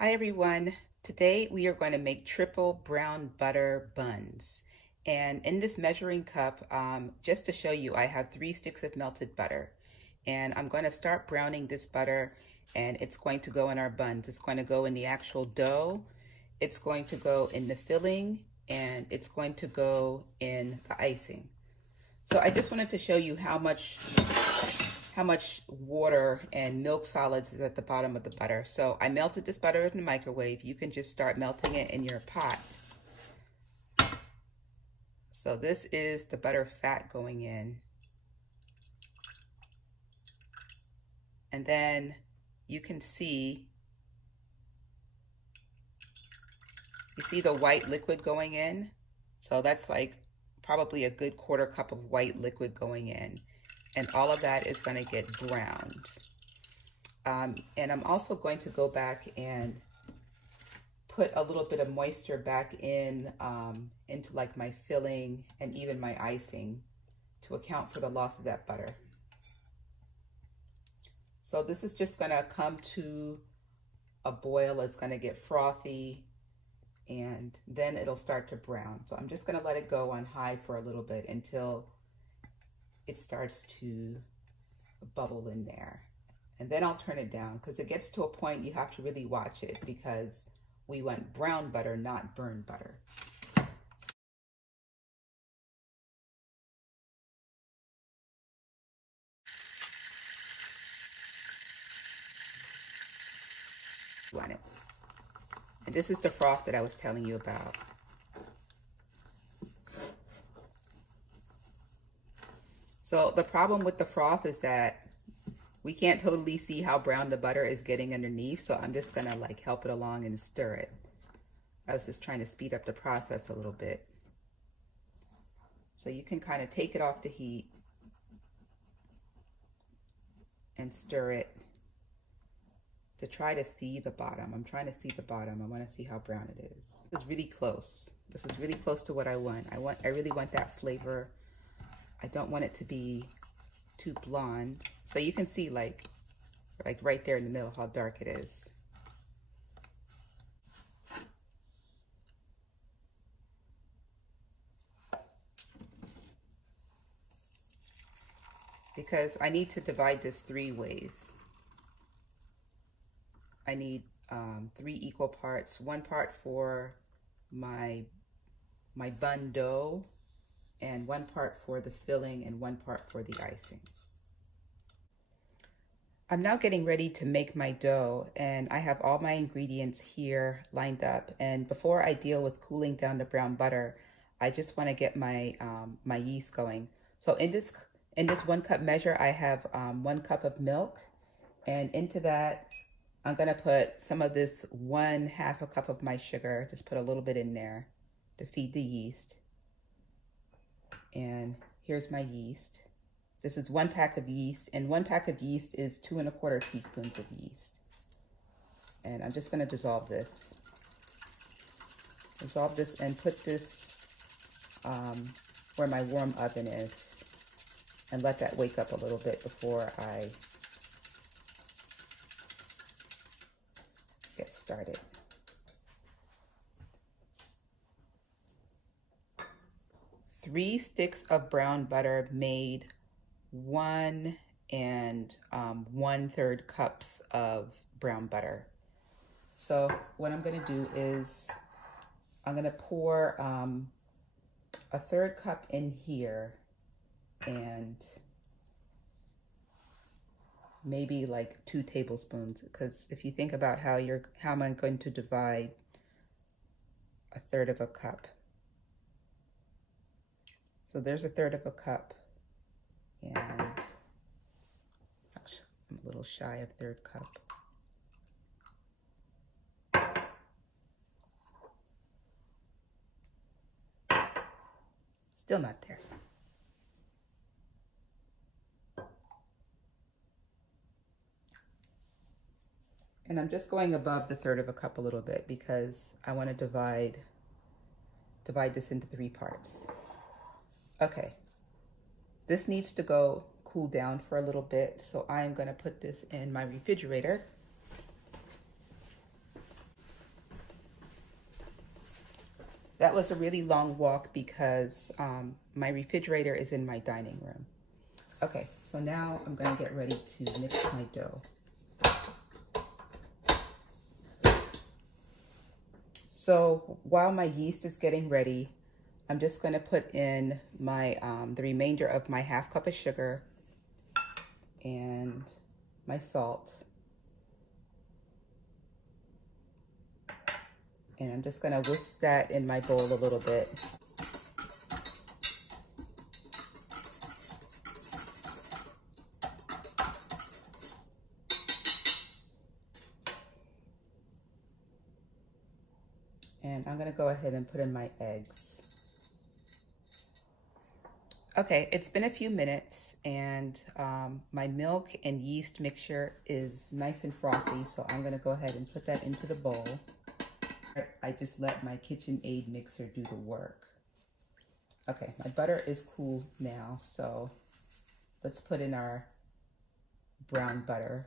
Hi everyone. Today we are going to make triple brown butter buns. And in this measuring cup, just to show you, I have 3 sticks of melted butter. And I'm going to start browning this butter, and it's going to go in our buns. It's going to go in the actual dough, it's going to go in the filling, and it's going to go in the icing. So I just wanted to show you how much water and milk solids is at the bottom of the butter. So I melted this butter in the microwave. You can just start melting it in your pot. So this is the butter fat going in. And then you can see, you see the white liquid going in? So that's like probably a good 1/4 cup of white liquid going in. And all of that is going to get browned. And I'm also going to go back and put a little bit of moisture back in into like my filling and even my icing to account for the loss of that butter. So this is just going to come to a boil. It's going to get frothy, and then it'll start to brown. So I'm just going to let it go on high for a little bit until it starts to bubble in there. And then I'll turn it down, because it gets to a point you have to really watch it, because we want brown butter, not burned butter. Want it. And this is the froth that I was telling you about. So the problem with the froth is that we can't totally see how brown the butter is getting underneath. So I'm just gonna like help it along and stir it. I was just trying to speed up the process a little bit. So you can kind of take it off the heat and stir it to try to see the bottom. I'm trying to see the bottom. I want to see how brown it is. This is really close. This is really close to what I want. I really want that flavor. I don't want it to be too blonde. So you can see like right there in the middle how dark it is. Because I need to divide this 3 ways. I need 3 equal parts. 1 part for my bun dough, and 1 part for the filling, and 1 part for the icing. I'm now getting ready to make my dough, and I have all my ingredients here lined up. And before I deal with cooling down the brown butter, I just want to get my my yeast going. So in this 1 cup measure, I have 1 cup of milk, and into that I'm gonna put some of this 1/2 a cup of my sugar. Just put a little bit in there to feed the yeast. And here's my yeast. This is 1 pack of yeast, and 1 pack of yeast is 2 1/4 teaspoons of yeast. And I'm just gonna dissolve this. Dissolve this and put this where my warm oven is, and let that wake up a little bit before I get started. Three sticks of brown butter made 1 1/3 cups of brown butter. So what I'm going to do is I'm going to pour a 1/3 cup in here, and maybe like 2 tablespoons, because if you think about how am I going to divide 1/3 cup. So there's 1/3 cup, and actually I'm a little shy of 1/3 cup. Still not there. And I'm just going above the 1/3 cup a little bit, because I want to divide this into 3 parts. Okay, this needs to go cool down for a little bit, so I'm going to put this in my refrigerator That was a really long walk because my refrigerator is in my dining room. Okay, so now I'm going to get ready to mix my dough. So while my yeast is getting ready, I'm just going to put in my the remainder of my ½ cup of sugar and my salt. And I'm just going to whisk that in my bowl a little bit. And I'm going to go ahead and put in my eggs. Okay, it's been a few minutes and my milk and yeast mixture is nice and frothy, so I'm going to go ahead and put that into the bowl. I just let my KitchenAid mixer do the work. Okay, my butter is cool now, so let's put in our brown butter,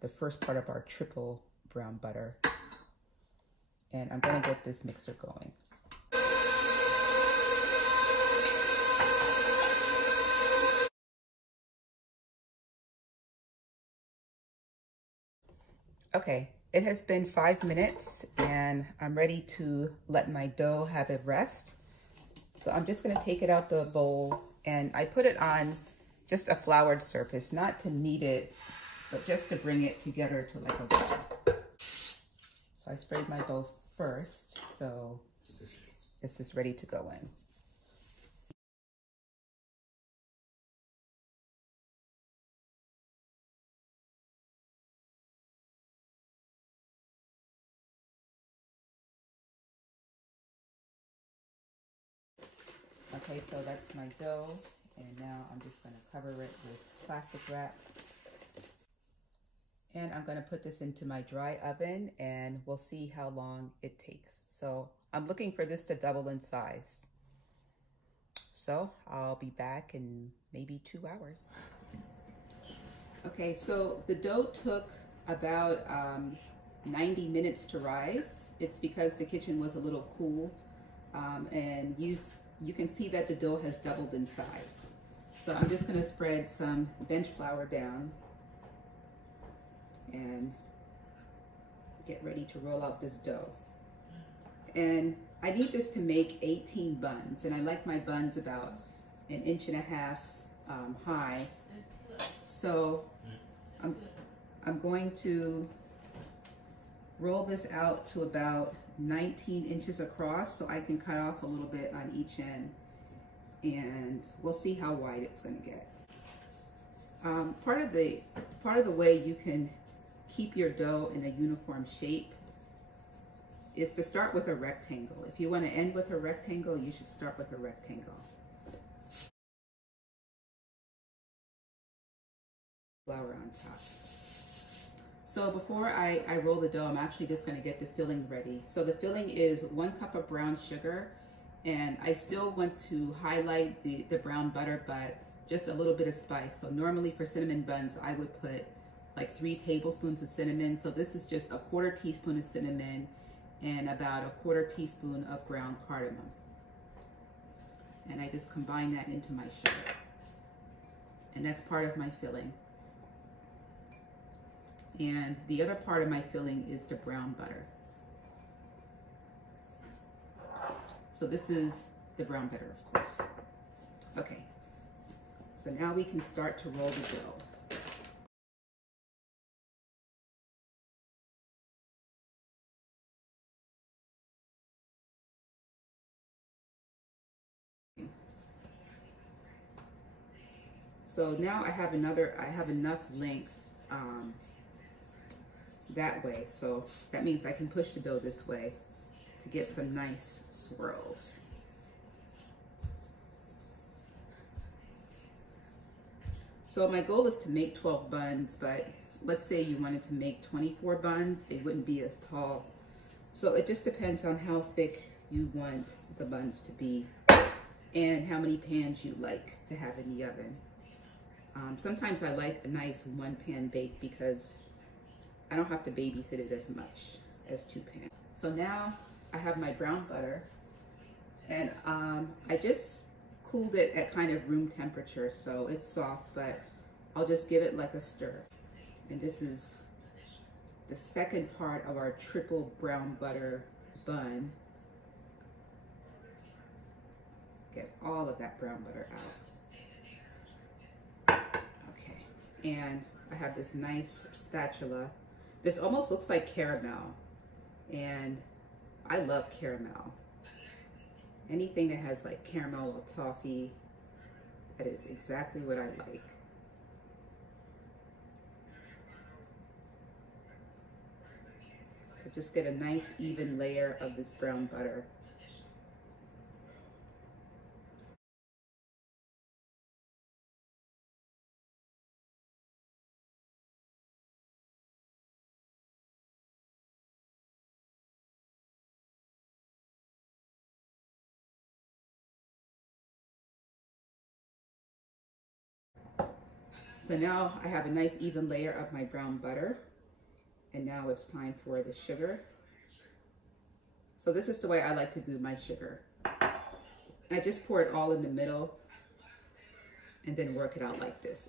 the first part of our triple brown butter. And I'm going to get this mixer going. Okay, it has been 5 minutes and I'm ready to let my dough have a rest. So I'm just going to take it out the bowl and I put it on just a floured surface, not to knead it, but just to bring it together to like a ball. So I sprayed my bowl first, so this is ready to go in. Okay, so that's my dough, and now I'm just going to cover it with plastic wrap. And I'm going to put this into my dry oven, and we'll see how long it takes. So I'm looking for this to double in size. So I'll be back in maybe 2 hours. Okay, so the dough took about 90 minutes to rise. It's because the kitchen was a little cool, and you can see that the dough has doubled in size. So I'm just going to spread some bench flour down and get ready to roll out this dough. And I need this to make 18 buns, and I like my buns about 1.5 inches high. So I'm going to roll this out to about 19 inches across so I can cut off a little bit on each end, and we'll see how wide it's going to get. Part of the way you can keep your dough in a uniform shape is to start with a rectangle. If you want to end with a rectangle, you should start with a rectangle. Flour on top. So before I roll the dough, I'm actually just going to get the filling ready. So the filling is 1 cup of brown sugar, and I still want to highlight the brown butter, but just a little bit of spice. So normally for cinnamon buns, I would put like 3 tablespoons of cinnamon. So this is just a 1/4 teaspoon of cinnamon and about a 1/4 teaspoon of ground cardamom. And I just combine that into my sugar. And that's part of my filling. And the other part of my filling is the brown butter. So this is the brown butter, of course. Okay, so now we can start to roll the dough. So now I have enough length that way. So that means I can push the dough this way to get some nice swirls. So my goal is to make 12 buns, but let's say you wanted to make 24 buns, they wouldn't be as tall. So it just depends on how thick you want the buns to be and how many pans you like to have in the oven. Sometimes I like a nice 1-pan bake because I don't have to babysit it as much as 2 pans. So now I have my brown butter, And I just cooled it at kind of room temperature, so it's soft, but I'll just give it like a stir. And this is the second part of our triple brown butter bun. Get all of that brown butter out. Okay, and I have this nice spatula. This almost looks like caramel, and I love caramel. Anything that has like caramel or toffee, that is exactly what I like. So just get a nice even layer of this brown butter. So now I have a nice even layer of my brown butter, and now it's time for the sugar. So this is the way I like to do my sugar. I just pour it all in the middle and then work it out like this.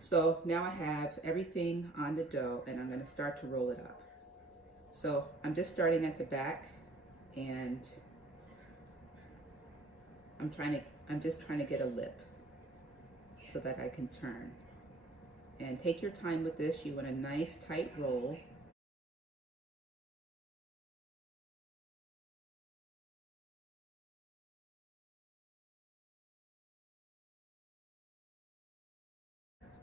So now I have everything on the dough, and I'm going to start to roll it up. So I'm just starting at the back, and I'm just trying to get a lip so that I can turn. And take your time with this. You want a nice tight roll.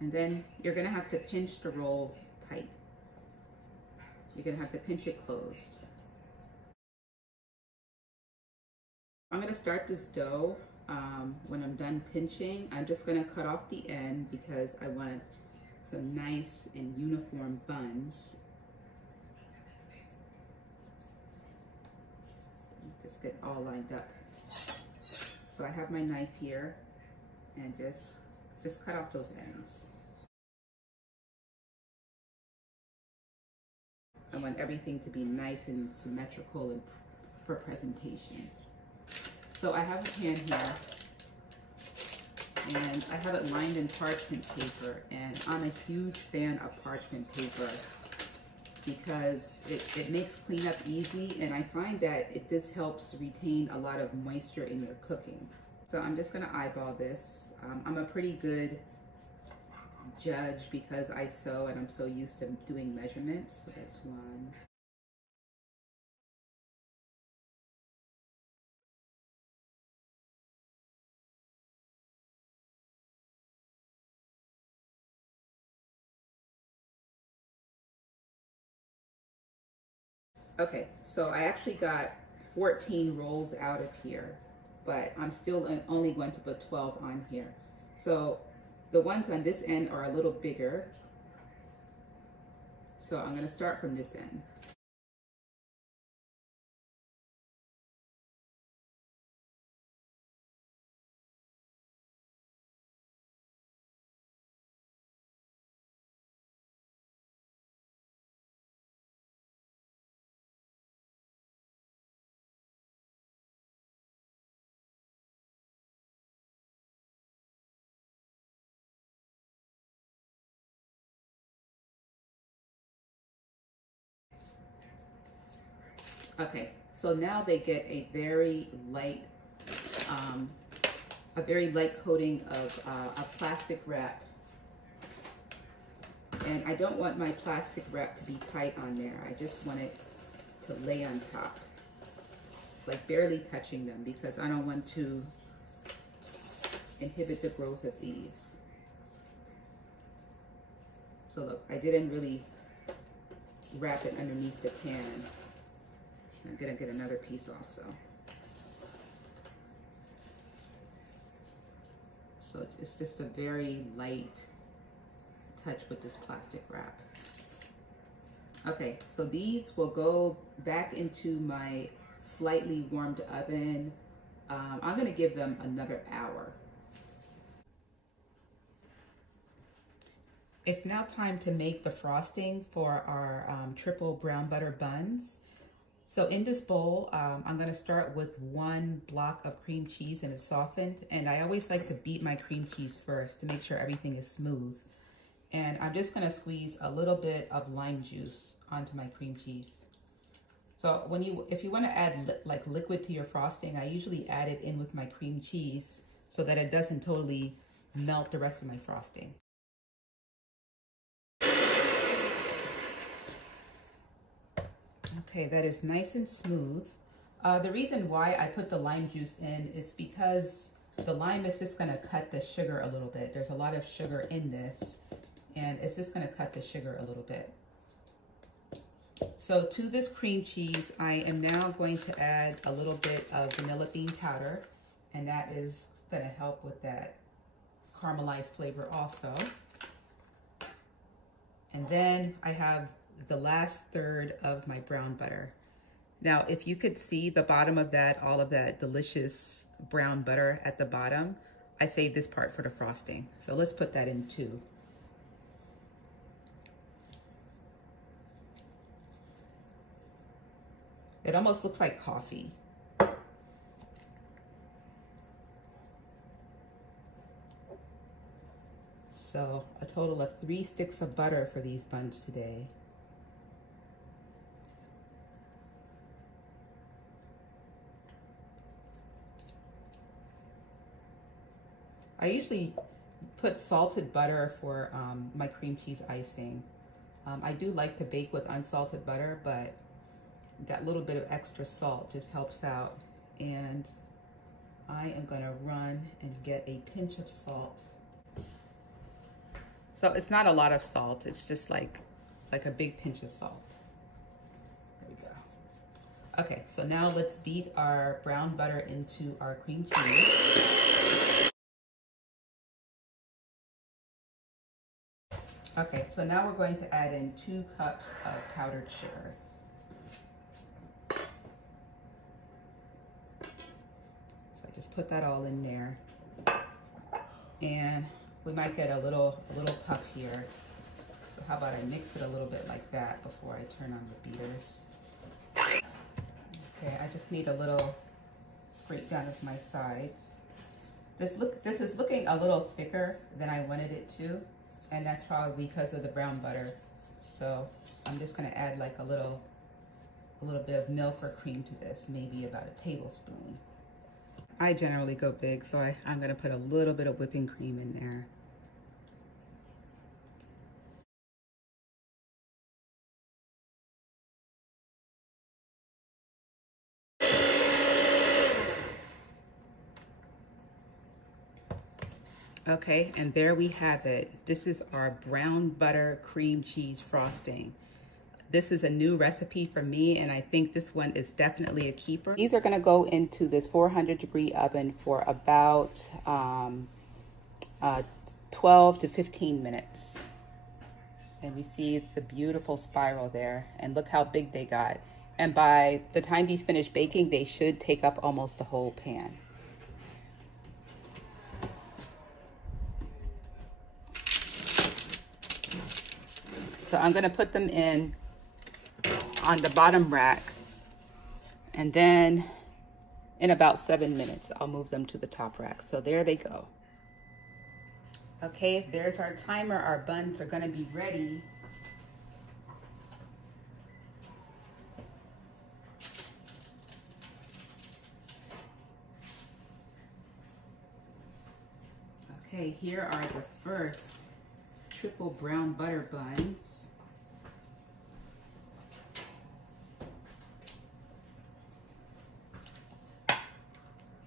And then you're gonna have to pinch the roll tight. You're gonna have to pinch it closed. I'm gonna start this dough. When I'm done pinching, I'm just gonna cut off the end because I want some nice and uniform buns. Just get all lined up. So I have my knife here, and just cut off those ends. I want everything to be nice and symmetrical and for presentation. So I have a pan here, and I have it lined in parchment paper, and I'm a huge fan of parchment paper because it makes cleanup easy, and I find that this helps retain a lot of moisture in your cooking. So I'm just gonna eyeball this. I'm a pretty good judge because I sew and I'm so used to doing measurements. So that's one. Okay, so I actually got 14 rolls out of here, but I'm still only going to put 12 on here. So the ones on this end are a little bigger. So I'm going to start from this end. Okay, so now they get a very light coating of a plastic wrap. And I don't want my plastic wrap to be tight on there. I just want it to lay on top, like barely touching them, because I don't want to inhibit the growth of these. So look, I didn't really wrap it underneath the pan. I'm gonna get another piece also. So it's just a very light touch with this plastic wrap. Okay, so these will go back into my slightly warmed oven. I'm gonna give them another hour. It's now time to make the frosting for our triple brown butter buns. So in this bowl, I'm gonna start with 1 block of cream cheese and it's softened. And I always like to beat my cream cheese first to make sure everything is smooth. And I'm just gonna squeeze a little bit of lime juice onto my cream cheese. So if you wanna add like liquid to your frosting, I usually add it in with my cream cheese so that it doesn't totally melt the rest of my frosting. Okay, that is nice and smooth. The reason why I put the lime juice in is because the lime is just gonna cut the sugar a little bit. There's a lot of sugar in this, and it's just gonna cut the sugar a little bit. So to this cream cheese, I am now going to add a little bit of vanilla bean powder, and that is gonna help with that caramelized flavor also. And then I have the last third of my brown butter. Now, if you could see the bottom of that, all of that delicious brown butter at the bottom, I saved this part for the frosting. So let's put that in too. It almost looks like coffee. So a total of 3 sticks of butter for these buns today. I usually put salted butter for my cream cheese icing. I do like to bake with unsalted butter, but that little bit of extra salt just helps out. And I am gonna run and get a pinch of salt. So it's not a lot of salt, it's just like a big pinch of salt. There we go. Okay, so now let's beat our brown butter into our cream cheese. Okay, so now we're going to add in 2 cups of powdered sugar. So I just put that all in there. And we might get a little puff here. So how about I mix it a little bit like that before I turn on the beaters. Okay, I just need a little scrape down of my sides. This is looking a little thicker than I wanted it to, and that's probably because of the brown butter. So I'm just gonna add like a little bit of milk or cream to this, maybe about a tablespoon. I generally go big, so I'm gonna put a little bit of whipping cream in there. Okay, and there we have it. This is our brown butter cream cheese frosting. This is a new recipe for me, and I think this one is definitely a keeper. These are gonna go into this 400-degree oven for about 12 to 15 minutes. And we see the beautiful spiral there, and look how big they got. And by the time these finish baking, they should take up almost a whole pan. So I'm gonna put them in on the bottom rack, and then in about 7 minutes, I'll move them to the top rack. So there they go. Okay, there's our timer. Our buns are gonna be ready. Okay, here are the first triple brown butter buns.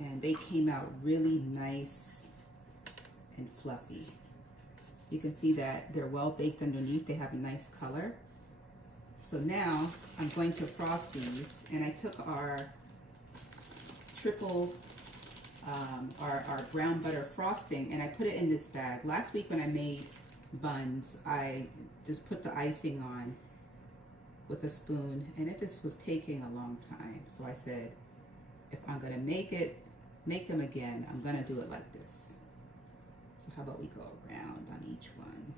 And they came out really nice and fluffy. You can see that they're well baked underneath. They have a nice color. So now I'm going to frost these, and I took our triple, our brown butter frosting, and I put it in this bag. Last week when I made buns, I just put the icing on with a spoon, and it just was taking a long time. So I said, if I'm gonna make them again, I'm gonna do it like this. So how about we go around on each one.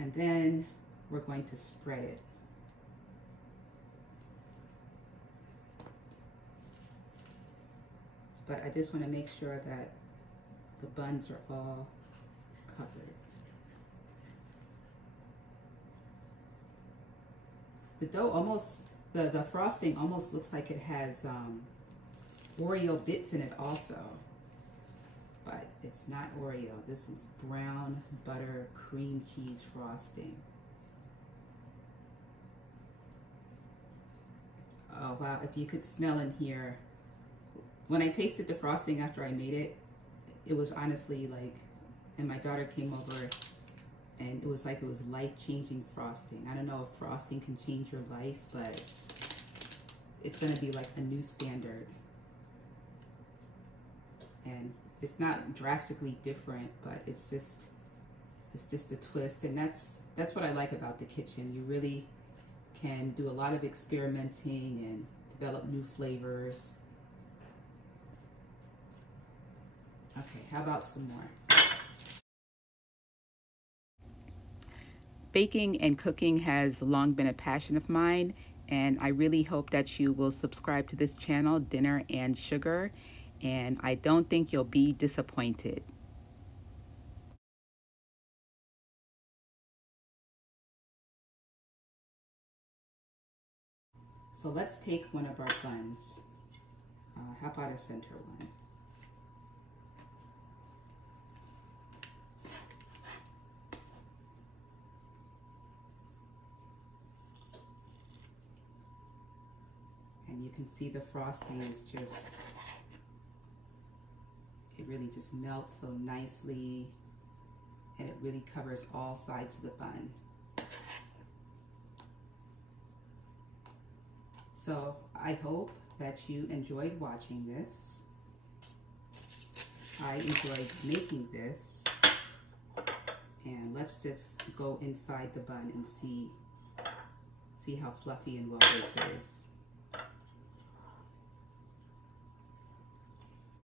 And then we're going to spread it. But I just want to make sure that the buns are all covered. The dough almost, the frosting almost looks like it has Oreo bits in it also. But it's not Oreo. This is brown butter cream cheese frosting. Oh wow, if you could smell in here. When I tasted the frosting after I made it, it was honestly like, and my daughter came over and it was like it was life-changing frosting. I don't know if frosting can change your life, but it's gonna be like a new standard. And it's not drastically different, but it's just a twist. And that's what I like about the kitchen. You really can do a lot of experimenting and develop new flavors. Okay, how about some more? Baking and cooking has long been a passion of mine, and I really hope that you will subscribe to this channel, Dinner and Sugar, and I don't think you'll be disappointed. So let's take one of our buns. How about a center one? And you can see the frosting is just, it really just melts so nicely, and it really covers all sides of the bun. So I hope that you enjoyed watching this. I enjoyed making this. And let's just go inside the bun and see how fluffy and well baked it is.